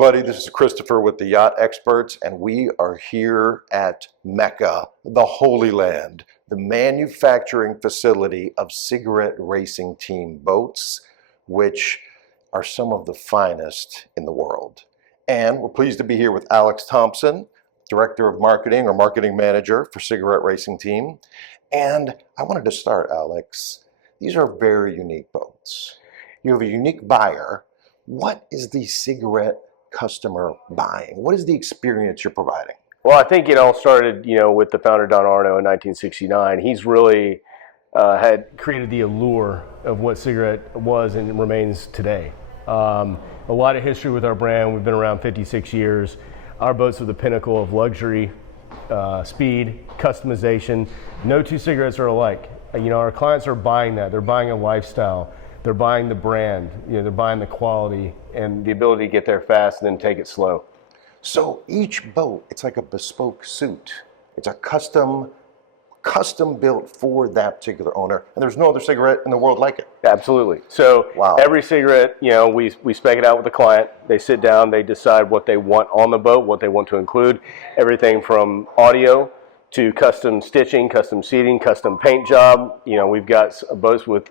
everybody. This is Christopher with the Yacht Experts, and we are here at Mecca, the Holy Land, the manufacturing facility of cigarette racing team boats, which are some of the finest in the world. And we're pleased to be here with Alex Thompson, Director of Marketing or Marketing Manager for Cigarette Racing Team. And I wanted to start, Alex. These are very unique boats. You have a unique buyer. What is the cigarette customer buying? What is the experience you're providing? Well, I think it all started, with the founder, Don Arno, in 1969. He's really had created the allure of what cigarette was and remains today. A lot of history with our brand. We've been around 56 years. Our boats are the pinnacle of luxury, speed, customization. No two cigarettes are alike. Our clients are buying that. They're buying a lifestyle. They're buying the brand. They're buying the quality and the ability to get there fast and then take it slow. So each boat, it's like a bespoke suit. It's a custom built for that particular owner, and there's no other cigarette in the world like it. Absolutely. So wow. Every cigarette, we spec it out with the client. They sit down, they decide what they want on the boat, what they want to include, everything from audio to custom stitching, custom seating, custom paint job. We've got boats with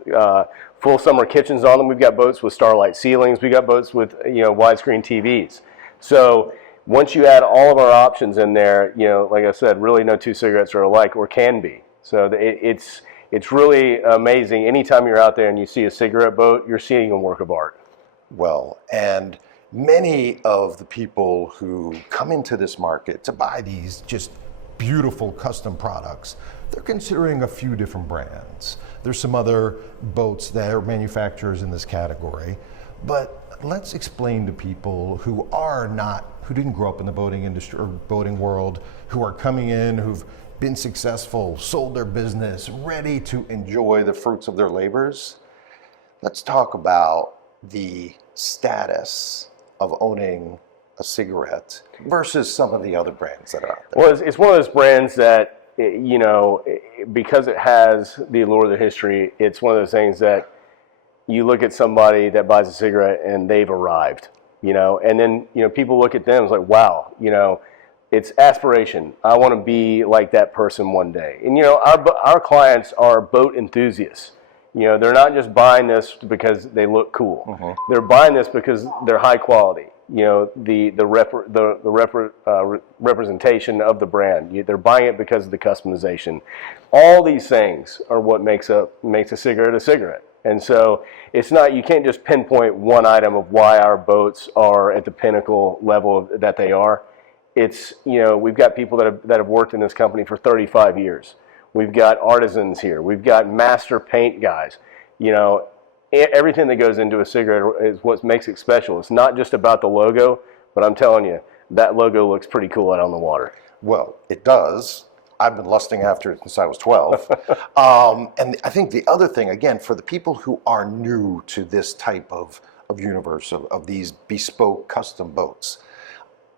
full summer kitchens on them. We've got boats with starlight ceilings. We've got boats with widescreen TVs. So once you add all of our options in there, like I said, really no two cigarettes are alike, or can be. So it's really amazing. Anytime you're out there and you see a cigarette boat, you're seeing a work of art. Well, and many of the people who come into this market to buy these just beautiful custom products, they're considering a few different brands. There's some other boats that are manufacturers in this category, but let's explain to people who didn't grow up in the boating industry or boating world, who are coming in, who've been successful, sold their business, ready to enjoy the fruits of their labors. Let's talk about the status of owning a cigarette versus some of the other brands that are out there. Well, it's one of those brands that, because it has the allure of the history, it's one of those things that you look at somebody that buys a cigarette and they've arrived, and then, people look at them and it's like, wow, it's aspiration. I want to be like that person one day. And, our clients are boat enthusiasts. They're not just buying this because they look cool. Mm-hmm. They're buying this because they're high quality. The representation of the brand. They're buying it because of the customization. All these things are what makes a cigarette a cigarette. And so it's not, you can't just pinpoint one item of why our boats are at the pinnacle level that they are. It's, we've got people that have worked in this company for 35 years. We've got artisans here. We've got master paint guys. Everything that goes into a cigarette is what makes it special. It's not just about the logo, but I'm telling you, that logo looks pretty cool out on the water. Well, it does. I've been lusting after it since I was 12. And I think the other thing, again, for the people who are new to this type of universe of these bespoke custom boats,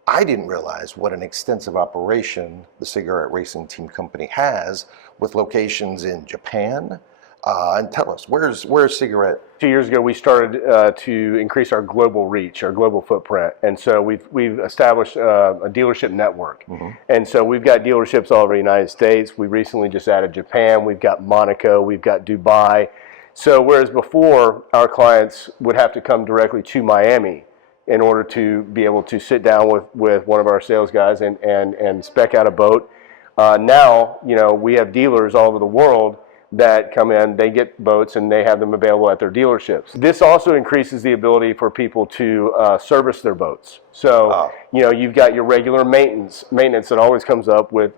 I didn't realize what an extensive operation the Cigarette Racing Team Company has, with locations in Japan. And tell us, where's Cigarette? 2 years ago, we started to increase our global reach, our global footprint, and so we've established a dealership network. Mm-hmm. And so we've got dealerships all over the United States. We recently just added Japan. We've got Monaco. We've got Dubai. So whereas before our clients would have to come directly to Miami in order to be able to sit down with one of our sales guys and spec out a boat, now we have dealers all over the world that come in, they get boats and they have them available at their dealerships. This also increases the ability for people to service their boats. So, you've got your regular maintenance that always comes up with,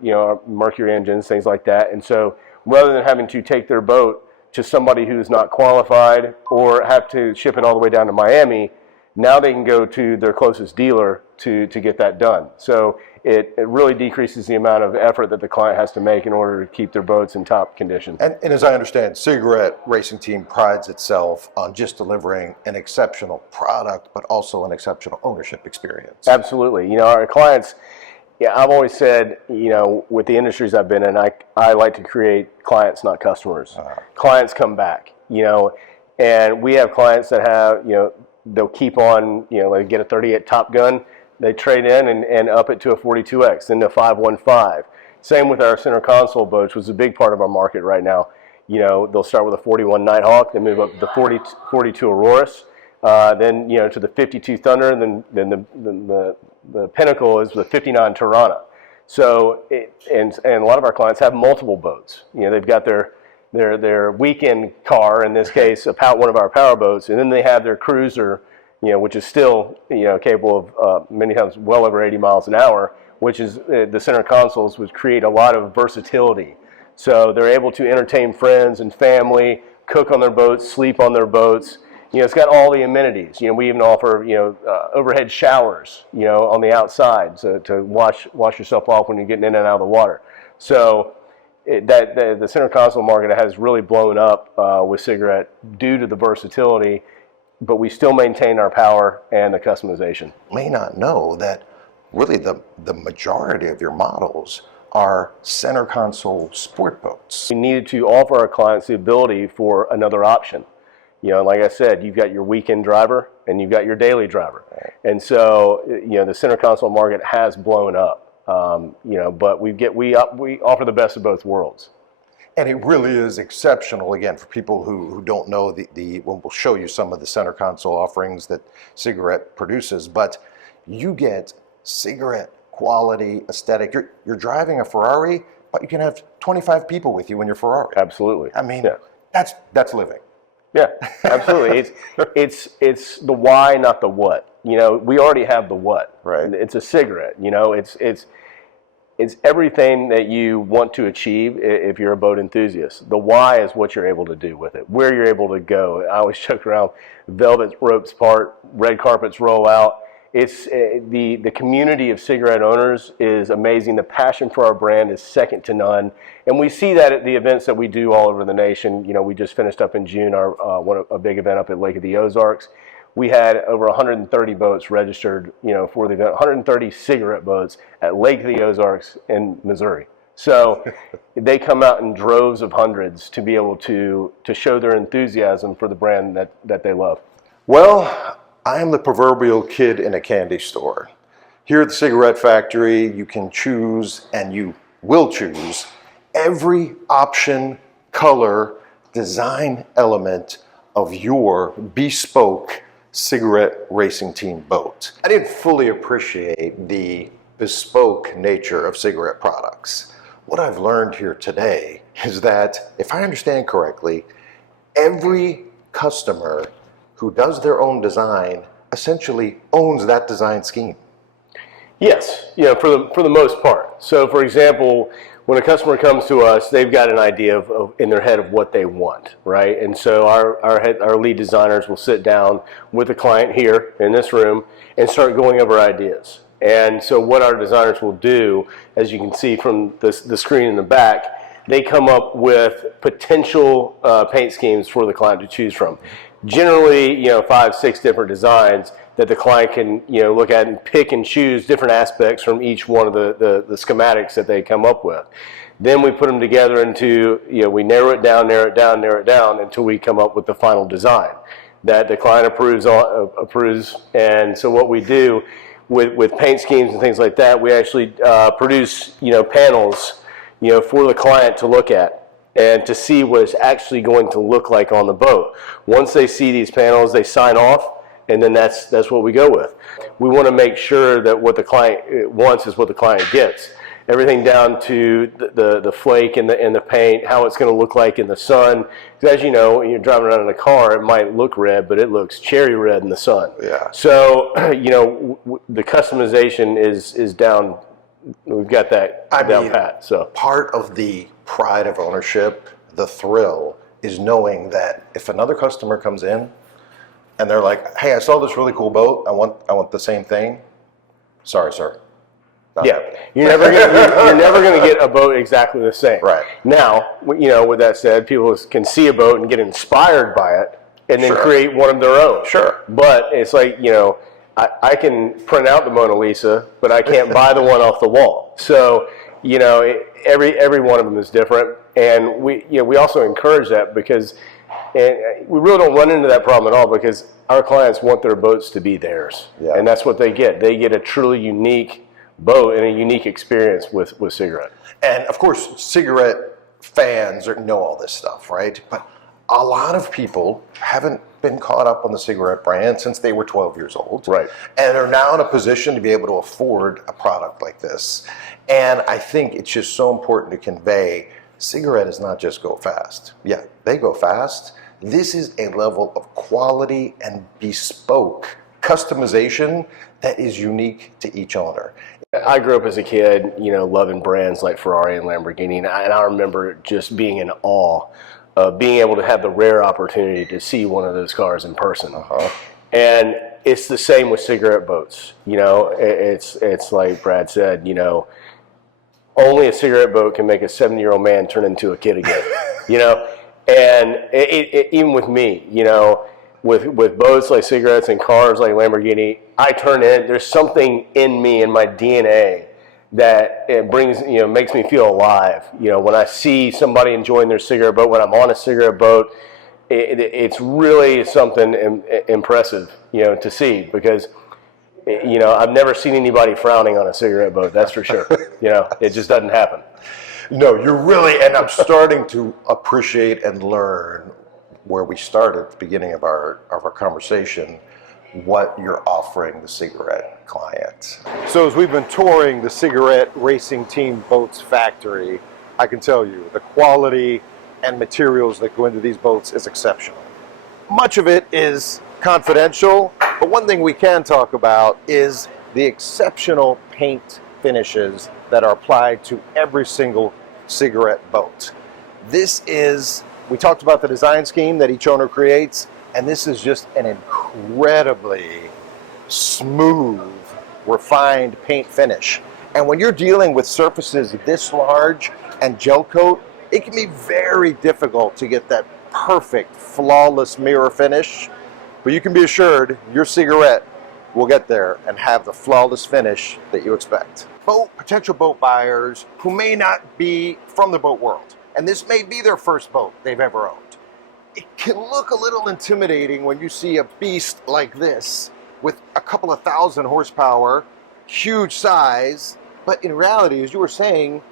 mercury engines, things like that. And so rather than having to take their boat to somebody who's not qualified or have to ship it all the way down to Miami, now they can go to their closest dealer to get that done. So it really decreases the amount of effort that the client has to make in order to keep their boats in top condition. And as I understand, Cigarette Racing Team prides itself on just delivering an exceptional product, but also an exceptional ownership experience. Absolutely. Our clients, I've always said, with the industries I've been in, I like to create clients, not customers. Clients come back, and we have clients that have, they'll keep on, they get a 38 Top Gun, they trade in and up it to a 42X, then the 515. Same with our center console boats, which is a big part of our market right now. They'll start with a 41 Nighthawk, then move up to the 42 Auroras, then to the 52 Thunder, and then the pinnacle is the 59 Tirana. So, and a lot of our clients have multiple boats. They've got their weekend car, in this case, one of our Powerboats, and then they have their cruiser, which is still, capable of many times well over 80 miles an hour, which is the center consoles, which create a lot of versatility. So they're able to entertain friends and family, cook on their boats, sleep on their boats. It's got all the amenities. We even offer, overhead showers, on the outside, so to wash yourself off when you're getting in and out of the water. So the center console market has really blown up with Cigarette due to the versatility, but we still maintain our power and the customization. May not know that really the majority of your models are center console sport boats. We needed to offer our clients the ability for another option. Like I said, you've got your weekend driver and you've got your daily driver. And so, the center console market has blown up. But we offer the best of both worlds. And it really is exceptional, again, for people who don't know we'll show you some of the center console offerings that Cigarette produces, but you get Cigarette quality, aesthetic. You're driving a Ferrari, but you can have 25 people with you in your Ferrari. Absolutely. I mean, yeah. That's living. Yeah, absolutely. It's the why, not the what. We already have the what. Right. It's a Cigarette. It's everything that you want to achieve if you're a boat enthusiast. The why is what you're able to do with it, where you're able to go. I always joke around, velvet ropes part, red carpets roll out. It's the community of Cigarette owners is amazing. The passion for our brand is second to none, and we see that at the events that we do all over the nation. We just finished up in June a big event up at Lake of the Ozarks. We had over 130 boats registered, for the event. 130 Cigarette boats at Lake of the Ozarks in Missouri. So they come out in droves of hundreds to be able to show their enthusiasm for the brand that they love. Well, I am the proverbial kid in a candy store. Here at the Cigarette Factory, you can choose, and you will choose, every option, color, design element of your bespoke Cigarette racing team boat. I didn't fully appreciate the bespoke nature of Cigarette products. What I've learned here today is that, if I understand correctly, every customer who does their own design essentially owns that design scheme. Yes, for the most part. So, for example, when a customer comes to us, they've got an idea of in their head of what they want, right? And so our lead designers will sit down with the client here in this room and start going over ideas. And so what our designers will do, as you can see from the screen in the back, they come up with potential paint schemes for the client to choose from. Generally, 5, 6 different designs that the client can, look at and pick and choose different aspects from each one of the schematics that they come up with. Then we put them together into, we narrow it down until we come up with the final design that the client approves. And so what we do with paint schemes and things like that, we actually produce, panels, for the client to look at and to see what it's actually going to look like on the boat. Once they see these panels, they sign off, and then that's what we go with. We want to make sure that what the client wants is what the client gets. Everything down to the flake and the paint, how it's going to look like in the sun. Because as you know, when you're driving around in a car, it might look red, but it looks cherry red in the sun. Yeah. So, the customization is down. We've got that down pat. So part of the pride of ownership, the thrill, is knowing that if another customer comes in and they're like, "Hey, I saw this really cool boat. I want the same thing." Sorry, sir. Yeah, you're never going to get a boat exactly the same. Right. Now, with that said, people can see a boat and get inspired by it and then create one of their own. Sure. But it's like, I can print out the Mona Lisa, but I can't buy the one off the wall. So, every one of them is different, and we also encourage that because And we really don't run into that problem at all because our clients want their boats to be theirs. Yeah. And that's what they get. They get a truly unique boat and a unique experience with cigarette. And of course, cigarette fans know all this stuff, right? But a lot of people haven't been caught up on the cigarette brand since they were 12 years old. Right. And are now in a position to be able to afford a product like this. And I think it's just so important to convey cigarette is not just go fast. Yeah, they go fast. This is a level of quality and bespoke customization that is unique to each owner. I grew up as a kid, loving brands like Ferrari and Lamborghini, and I remember just being in awe of being able to have the rare opportunity to see one of those cars in person. And it's the same with cigarette boats. It's like Brad said, only a cigarette boat can make a 70-year-old man turn into a kid again. And even with me, with boats like cigarettes and cars like Lamborghini, I turn in. There's something in me, in my DNA, that it brings, makes me feel alive. When I see somebody enjoying their cigarette boat, when I'm on a cigarette boat, it's really something impressive, to see, because, I've never seen anybody frowning on a cigarette boat. That's for sure. It just doesn't happen. No, you're really, and I'm starting to appreciate and learn where we started at the beginning of our conversation, what you're offering the cigarette client. So as we've been touring the Cigarette Racing Team Boats factory, I can tell you the quality and materials that go into these boats is exceptional. Much of it is confidential, but one thing we can talk about is the exceptional paint finishes that are applied to every single cigarette boat. We talked about the design scheme that each owner creates, and this is just an incredibly smooth, refined paint finish. And when you're dealing with surfaces this large and gel coat, it can be very difficult to get that perfect, flawless mirror finish. But you can be assured your cigarette will get there and have the flawless finish that you expect. Potential boat buyers who may not be from the boat world, and this may be their first boat they've ever owned. It can look a little intimidating when you see a beast like this with a couple of thousand horsepower, huge size, but in reality, as you were saying,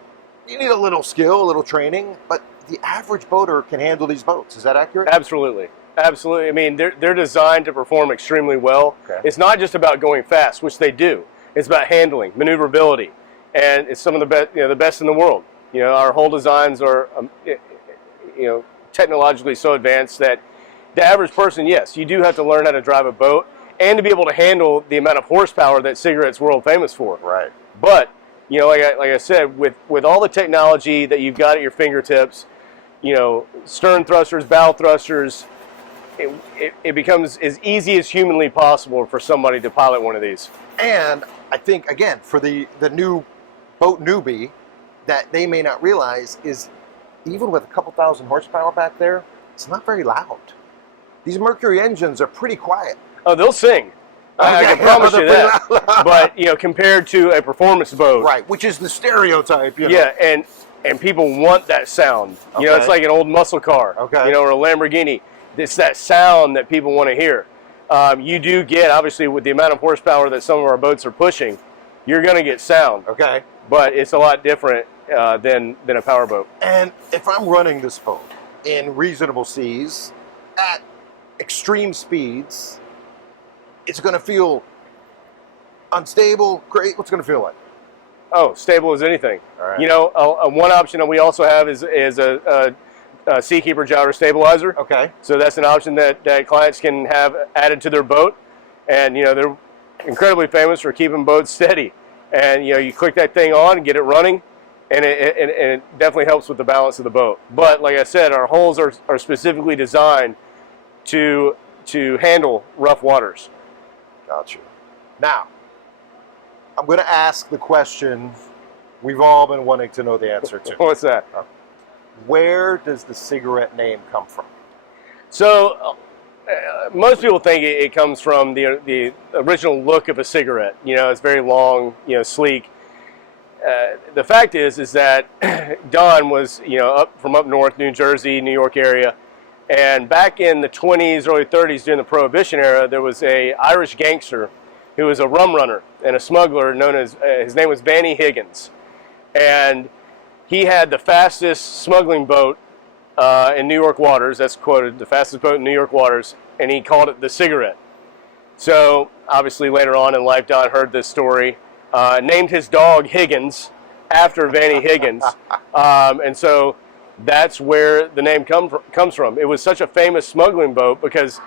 you need a little skill, a little training, but the average boater can handle these boats. Is that accurate? Absolutely. Absolutely. I mean, they're designed to perform extremely well. Okay. It's not just about going fast, which they do. It's about handling, maneuverability, and it's some of the best, the best in the world. Our whole designs are, technologically so advanced that the average person, yes, you do have to learn how to drive a boat and to be able to handle the amount of horsepower that cigarette's world famous for. Right. But like I said, with all the technology that you've got at your fingertips, stern thrusters, bow thrusters, it becomes as easy as humanly possible for somebody to pilot one of these. And I think, again, for the new boat newbie, that they may not realize is even with a couple thousand horsepower back there, it's not very loud. These Mercury engines are pretty quiet. Oh, they'll sing. I can promise you that. But, compared to a performance boat. Right, which is the stereotype. Yeah, and people want that sound. Okay. It's like an old muscle car. Okay. Or a Lamborghini. It's that sound that people want to hear. You do get, obviously, with the amount of horsepower that some of our boats are pushing, you're going to get sound. Okay. But it's a lot different than a powerboat. And if I'm running this boat in reasonable seas at extreme speeds, it's going to feel unstable, great. What's it going to feel like? Oh, stable as anything. All right. One option that we also have is a Seakeeper gyro stabilizer. Okay. So that's an option that clients can have added to their boat. And, they're incredibly famous for keeping boats steady. And, you click that thing on and get it running, and it definitely helps with the balance of the boat. But like I said, our hulls are specifically designed to handle rough waters. Got you. Now, I'm going to ask the question we've all been wanting to know the answer to. What's that? Where does the cigarette name come from? So, most people think it comes from the original look of a cigarette. It's very long, sleek. The fact is that Don was, up north, New Jersey, New York area, And back in the 20s, early 30s, during the Prohibition era, there was a Irish gangster who was a rum runner and a smuggler known as, his name was Vanny Higgins. And he had the fastest smuggling boat in New York waters. That's quoted, the fastest boat in New York waters, and he called it the Cigarette. So obviously later on in life, Don heard this story, named his dog Higgins after Vanny Higgins. And so that's where the name comes from. It was such a famous smuggling boat because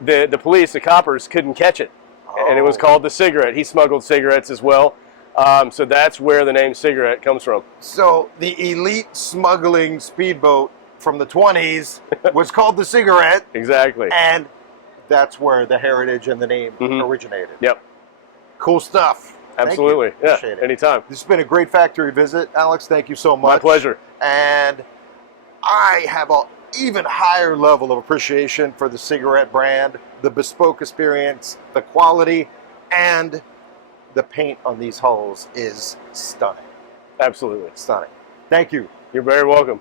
the police, the coppers, couldn't catch it. And it was called the Cigarette. He smuggled cigarettes as well. So that's where the name Cigarette comes from. So the elite smuggling speedboat from the 20s was called the Cigarette. Exactly. And that's where the heritage and the name originated. Yep. Cool stuff. Absolutely. Thank you. Appreciate it. Anytime. This has been a great factory visit, Alex. Thank you so much. My pleasure. And I have an even higher level of appreciation for the Cigarette brand, the bespoke experience, the quality, and the paint on these hulls is stunning. Absolutely. Stunning. Thank you. You're very welcome.